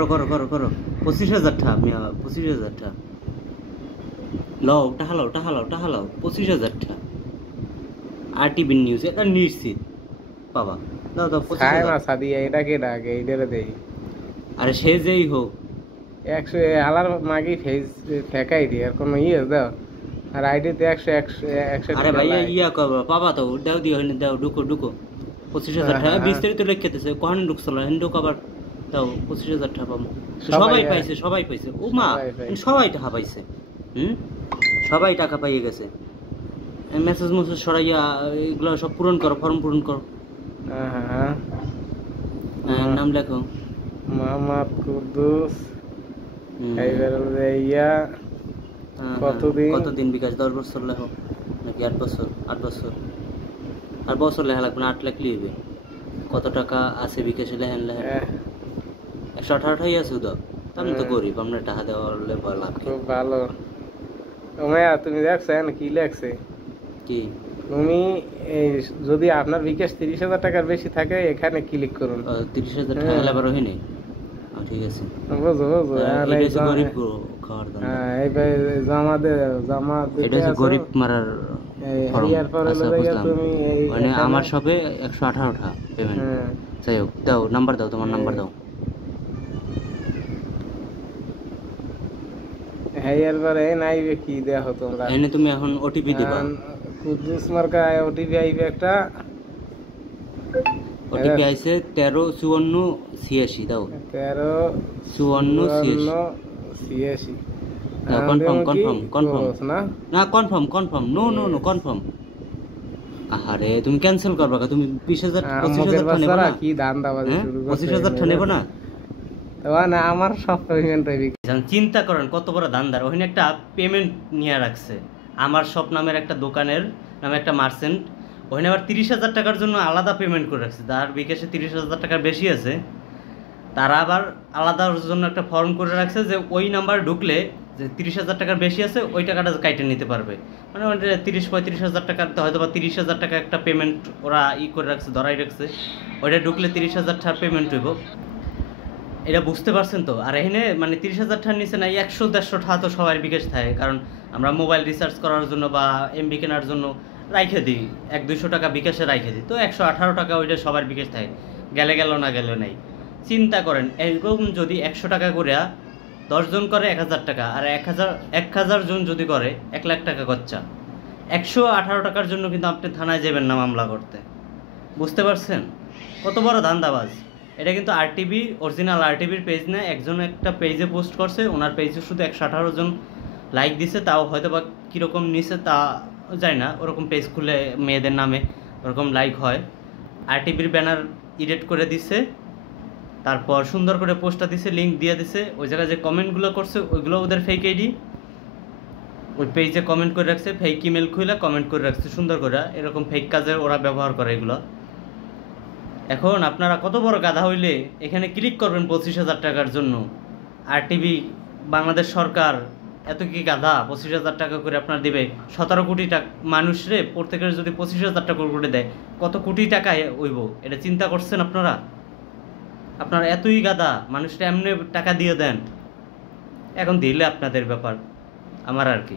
করো করো করো 25,000 টাকা মিয়া 25,000 টাকা লও টাকা লাও 25,000 টাকা আরটিভি নিউজ এটা নিশ্চিত বাবা দাও দাও 25,000 সাদিয়া এটা কে ডাকে এইটারে দেই আরে সে যেই হোক 100 আলার মাগি ফেস ফেকাই দি আর কোন দাও আর আইডি তে 100 আরে ভাই ইয়া করবা বাবা তো দাও দিও হইনে দাও ঢুকো 25,000 টাকা বিস্তারিত লিখতেছে কোন ঢুকছলা হিন্দু কভার দাও 25,000 টাকা পাবো সবাই পাইছে ও মা সবাই টাকা পাইছে সবাই টাকা পাইয়ে গেছে মেসেজ সরাইয়া এগুলো সব পূরণ করো ফর্ম পূরণ করো নাম লেখো মোহাম্মদ কুদ্দুস ইয়া কতদিন বিকাশ 10 বছর লেখো নাকি 8 বছর 8 বছর লেখা লাগবে না 8 লাখ লিখবে কত টাকা আছে বিকাশে লেহেন 118 আছে তো আমি তো গরিব আমরা টাকা দেওয়ালে লাভ খুব ভালো ওমায়া তুমি দেখছেন কি লেখছে কি তুমি যদি আপনার বিকাশ 30,000 টাকার বেশি থাকে এখানে ক্লিক করুন 30,000 টাকা লেবার হয়নি ঠিক আছে বুঝো এটা গরিব খাওয়ার দাম এই ভাই জমা এটা গরিব মারার ইয়ার পরে তুমি মানে আমার শপে 118 টাকা পেমেন্ট যাই হোক দাও নাম্বার দাও তোমার নাম্বার দাও হেয়ার পরে নাইবে কি দেখো তোমরা এনে তুমি এখন ওটিপি দিবা কুদ্দুস মার্কা ওটিপি আইবে একটা ওটিপি আইছে 135486 দাও 135486 কনফার্ম নো কনফার্ম আরে তুমি ক্যান্সেল করবা তুমি 20,000 25,000 টাকা নেবা না কি দাম দাবাজি শুরু করছো 25,000 টাকা নেবা না না আমার সব পেমেন্ট হইবে চিন্তা করেন কত বড় দানদার ওখানে একটা পেমেন্ট নিয়ে রাখছে আমার সব নামের একটা দোকানের নামে একটা মার্চেন্ট ওখানে আবার 30,000 টাকার জন্য আলাদা পেমেন্ট করে রাখছে যার বিকাশে 30,000 টাকার বেশি আছে তারা আবার আলাদার জন্য একটা ফর্ম করে রাখছে যে ওই নাম্বার ঢুকলে যে 30,000 টাকার বেশি আছে ওই টাকাটা কাইটে নিতে পারবে মানে 30-35,000 টাকার হয়তো বা 30,000 টাকা একটা পেমেন্ট ওরা করে রাখছে ধরাই রাখছে ওইটা ঢুকলে 30,000 টাকার পেমেন্ট হইব এটা বুঝতে পারছেন তো আর এখানে মানে 30,000 টাকার নিচে না 100-150 টাকা তো সবার বিকাশ থাকে কারণ আমরা মোবাইল রিচার্জ করার জন্য বা এমবি কেনার জন্য রাইখে দিই 100-200 টাকা বিকাশে রাইখে দিই তো 118 টাকা ওইটা সবার বিকাশ থাকে গেল না গেল নাই চিন্তা করেন এরকম যদি 100 টাকা করে 10 জন করে 1,000 টাকা আর 1,000 জন যদি করে 1 লাখ টাকা খরচা 118 টাকার জন্য কিন্তু আপনি থানায় যাবেন না মামলা করতে বুঝতে পারছেন কত বড় ধান্দাবাজ এটা কিন্তু আরটিভি অরিজিনাল আরটিভির পেজ না একজন একটা পেজে পোস্ট করছে ওনার পেজে শুধু 118 জন লাইক দিছে তাও হয়তো বা কীরকম নিছে তা যায় না ওরকম পেজ খুলে মেয়েদের নামে ওরকম লাইক হয় আরটিভির ব্যানার এডিট করে দিছে তারপর সুন্দর করে পোস্টটা দিছে লিঙ্ক দিয়ে দিছে ওই জায়গায় যে কমেন্টগুলো করছে ওইগুলো ওদের ফেক আইডি ওই পেজে কমেন্ট করে রাখছে ফেক ইমেল খুলে কমেন্ট করে রাখছে সুন্দর করে এরকম ফেক কাজে ওরা ব্যবহার করে এগুলো এখন আপনারা কত বড় গাধা হইলে এখানে ক্লিক করবেন 25,000 টাকার জন্য আরটিভি বাংলাদেশ সরকার এত কি গাধা 25,000 টাকা করে আপনার দিবে 17 কোটি টাকা মানুষরে প্রত্যেকের যদি 25,000 টাকা করে দেয় কত কোটি টাকা হইব এটা চিন্তা করছেন আপনারা এতই গাধা মানুষটা এমনি টাকা দিয়ে দেন এখন দিলে আপনাদের ব্যাপার আমার আর কি